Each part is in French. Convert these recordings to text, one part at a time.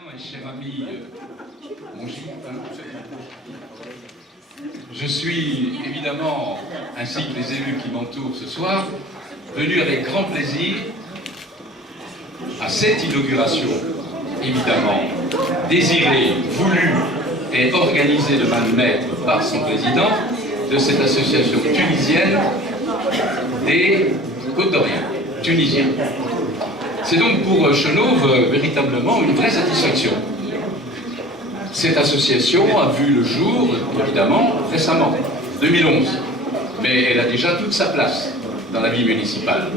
Président et cher ami Mongi, je suis évidemment, ainsi que les élus qui m'entourent ce soir, venu avec grand plaisir à cette inauguration, évidemment, désirée, voulue et organisée de main de maître par son président de cette association tunisienne des Côtes-d'Orient, tunisiens. C'est donc pour Chenôve véritablement une vraie satisfaction. Cette association a vu le jour, évidemment, récemment, 2011. Mais elle a déjà toute sa place dans la vie municipale.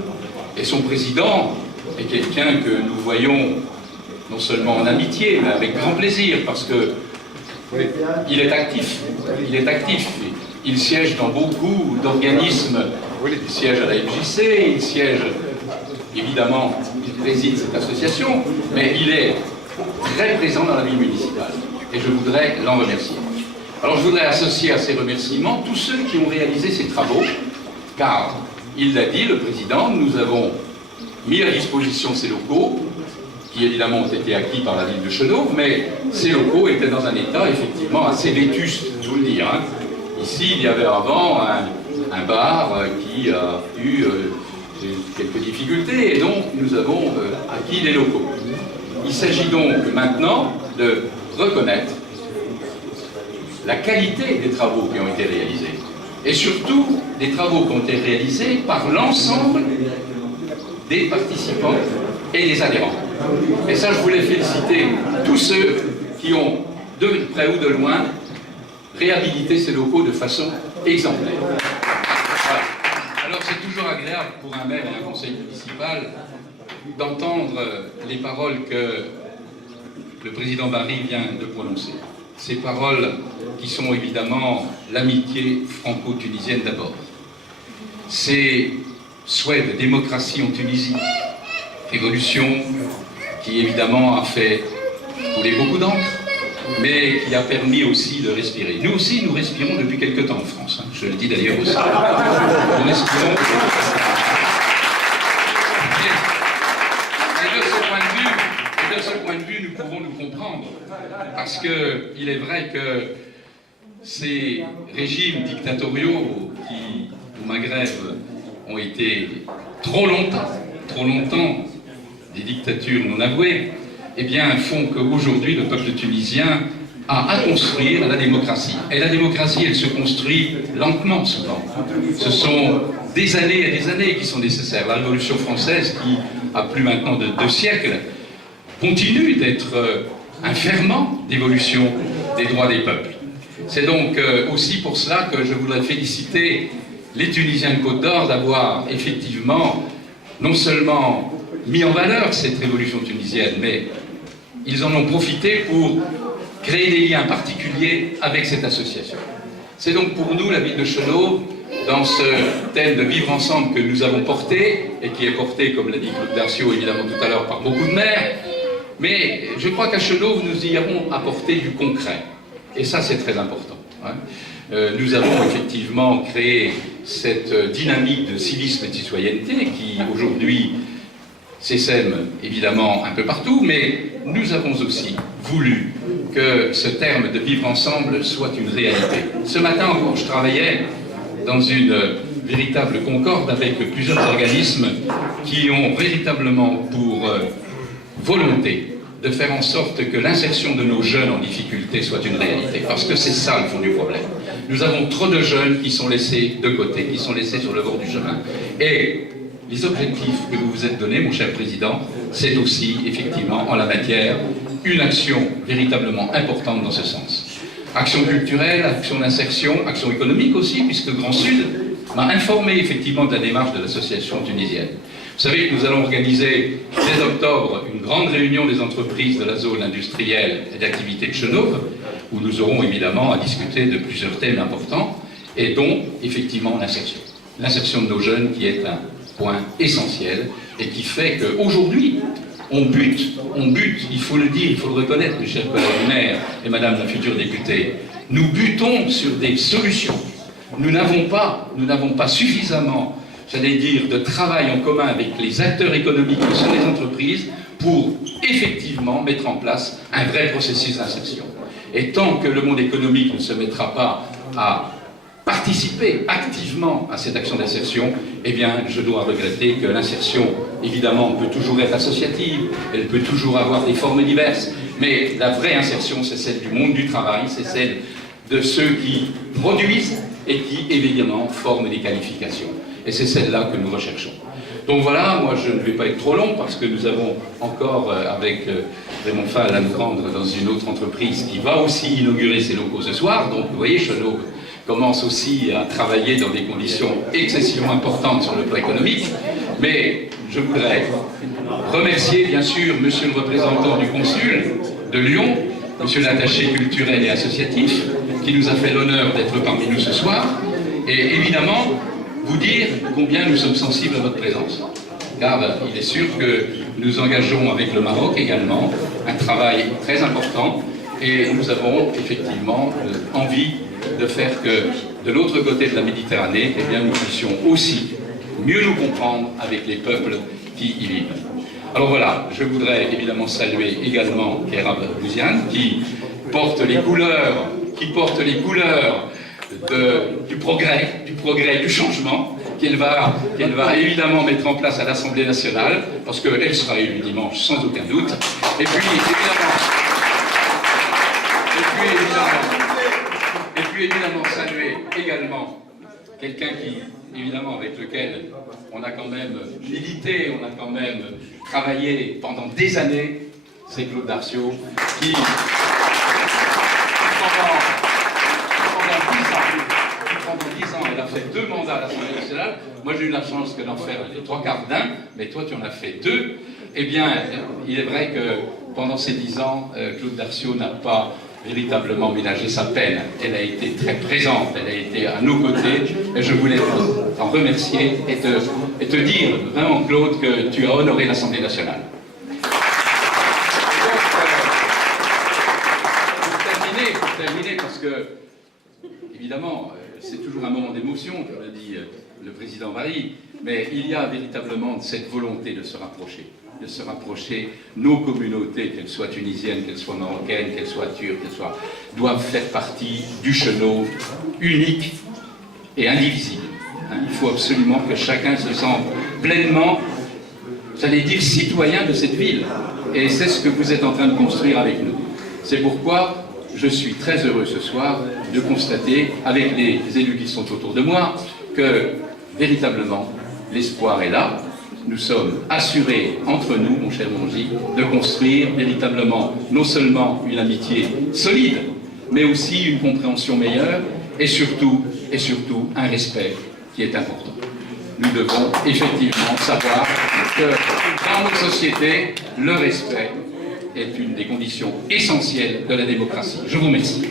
Et son président est quelqu'un que nous voyons non seulement en amitié, mais avec grand plaisir, parce que il est actif. Il est actif. Il siège dans beaucoup d'organismes. Il siège à la FJC, il siège, évidemment, il préside cette association, mais il est très présent dans la vie municipale. Et je voudrais l'en remercier. Alors je voudrais associer à ces remerciements tous ceux qui ont réalisé ces travaux, car, il l'a dit, le président, nous avons mis à disposition ces locaux, qui évidemment ont été acquis par la ville de Chenôve, mais ces locaux étaient dans un état effectivement assez vétuste, je vous le dis. Hein. Ici, il y avait avant un bar qui a eu quelques difficultés, et donc nous avons acquis les locaux. Il s'agit donc maintenant de reconnaître la qualité des travaux qui ont été réalisés, et surtout des travaux qui ont été réalisés par l'ensemble des participants et des adhérents. Et ça, je voulais féliciter tous ceux qui ont, de près ou de loin, réhabilité ces locaux de façon exemplaire. Voilà. Alors c'est toujours agréable pour un maire et un conseil municipal d'entendre les paroles que le président Barry vient de prononcer. Ces paroles qui sont évidemment l'amitié franco-tunisienne d'abord. Ces souhaits de démocratie en Tunisie, révolution qui évidemment a fait couler beaucoup d'encre, mais qui a permis aussi de respirer. Nous aussi, nous respirons depuis quelque temps en France. Hein. Je le dis d'ailleurs aussi. Nous respirons depuis quelque temps. Et de ce point de vue, nous pouvons nous comprendre. Parce qu'il est vrai que ces régimes dictatoriaux qui, au Maghreb, ont été trop longtemps, des dictatures non avouées, eh bien, font qu'aujourd'hui, le peuple tunisien a à construire la démocratie. Et la démocratie, elle se construit lentement, souvent. Ce sont des années et des années qui sont nécessaires. La Révolution française, qui a plus maintenant de 2 siècles, continue d'être un ferment d'évolution des droits des peuples. C'est donc aussi pour cela que je voudrais féliciter les Tunisiens de Côte d'Or d'avoir effectivement non seulement mis en valeur cette révolution tunisienne, mais ils en ont profité pour créer des liens particuliers avec cette association. C'est donc pour nous, la ville de Chenôve, dans ce thème de vivre ensemble que nous avons porté, et qui est porté, comme l'a dit Claude Darciot, évidemment tout à l'heure, par beaucoup de maires, mais je crois qu'à Chenôve, nous y avons apporté du concret. Et ça, c'est très important. Hein. Nous avons effectivement créé cette dynamique de civisme et de citoyenneté qui, aujourd'hui, s'essaime évidemment un peu partout, mais nous avons aussi voulu que ce terme de vivre ensemble soit une réalité. Ce matin encore, je travaillais dans une véritable concorde avec plusieurs organismes qui ont véritablement pour volonté de faire en sorte que l'insertion de nos jeunes en difficulté soit une réalité, parce que c'est ça le fond du problème. Nous avons trop de jeunes qui sont laissés de côté, qui sont laissés sur le bord du chemin. Et les objectifs que vous vous êtes donnés, mon cher Président, c'est aussi, effectivement, en la matière, une action véritablement importante dans ce sens. Action culturelle, action d'insertion, action économique aussi, puisque Grand Sud m'a informé effectivement de la démarche de l'association tunisienne. Vous savez que nous allons organiser dès octobre une grande réunion des entreprises de la zone industrielle et d'activité de Chenôve, où nous aurons évidemment à discuter de plusieurs thèmes importants, et dont effectivement l'insertion. L'insertion de nos jeunes qui est un point essentiel et qui fait qu'aujourd'hui, on bute, il faut le dire, il faut le reconnaître, mes chers collègues maires et madame la future députée, nous butons sur des solutions. Nous n'avons pas suffisamment, j'allais dire, de travail en commun avec les acteurs économiques qui sont les entreprises pour effectivement mettre en place un vrai processus d'insertion. Et tant que le monde économique ne se mettra pas à participer activement à cette action d'insertion, eh bien, je dois regretter que l'insertion, évidemment, peut toujours être associative, elle peut toujours avoir des formes diverses, mais la vraie insertion, c'est celle du monde du travail, c'est celle de ceux qui produisent et qui, évidemment, forment des qualifications. Et c'est celle-là que nous recherchons. Donc voilà, moi je ne vais pas être trop long parce que nous avons encore, avec Raymond Fall, à nous rendre dans une autre entreprise qui va aussi inaugurer ses locaux ce soir. Donc vous voyez, Chenot commence aussi à travailler dans des conditions excessivement importantes sur le plan économique. Mais je voudrais remercier bien sûr monsieur le représentant du consul de Lyon, monsieur l'attaché culturel et associatif, qui nous a fait l'honneur d'être parmi nous ce soir. Et évidemment, vous dire combien nous sommes sensibles à votre présence. Car il est sûr que nous engageons avec le Maroc également un travail très important et nous avons effectivement envie de faire que de l'autre côté de la Méditerranée, eh bien, nous puissions aussi mieux nous comprendre avec les peuples qui y vivent. Alors voilà, je voudrais évidemment saluer également Khairab Bouziane qui porte les couleurs, du progrès, du changement, qu'elle va évidemment mettre en place à l'Assemblée nationale, parce qu'elle sera élue dimanche sans aucun doute. Et puis évidemment saluer également quelqu'un qui, évidemment, avec lequel on a quand même milité, on a quand même travaillé pendant des années, c'est Claude Darciot, qui pendant 10 ans, elle a fait 2 mandats à l'Assemblée nationale. Moi, j'ai eu la chance d'en faire les 3/4 d'un, mais toi, tu en as fait 2. Eh bien, il est vrai que pendant ces 10 ans, Claude Darciot n'a pas véritablement ménagé sa peine. Elle a été très présente, elle a été à nos côtés, et je voulais t'en remercier et te dire vraiment, Claude, que tu as honoré l'Assemblée nationale. Pour terminer, parce que, évidemment, c'est toujours un moment d'émotion, comme l'a dit le président Varie, mais il y a véritablement cette volonté de se rapprocher, nos communautés, qu'elles soient tunisiennes, qu'elles soient marocaines, qu'elles soient turques, doivent faire partie du Chenot unique et indivisible. Il faut absolument que chacun se sente pleinement, j'allais dire, citoyen de cette ville. Et c'est ce que vous êtes en train de construire avec nous. C'est pourquoi je suis très heureux ce soir de constater, avec les élus qui sont autour de moi, que véritablement l'espoir est là. Nous sommes assurés entre nous, mon cher Mongy, de construire véritablement non seulement une amitié solide, mais aussi une compréhension meilleure et surtout un respect qui est important. Nous devons effectivement savoir que dans notre société, le respect est une des conditions essentielles de la démocratie. Je vous remercie.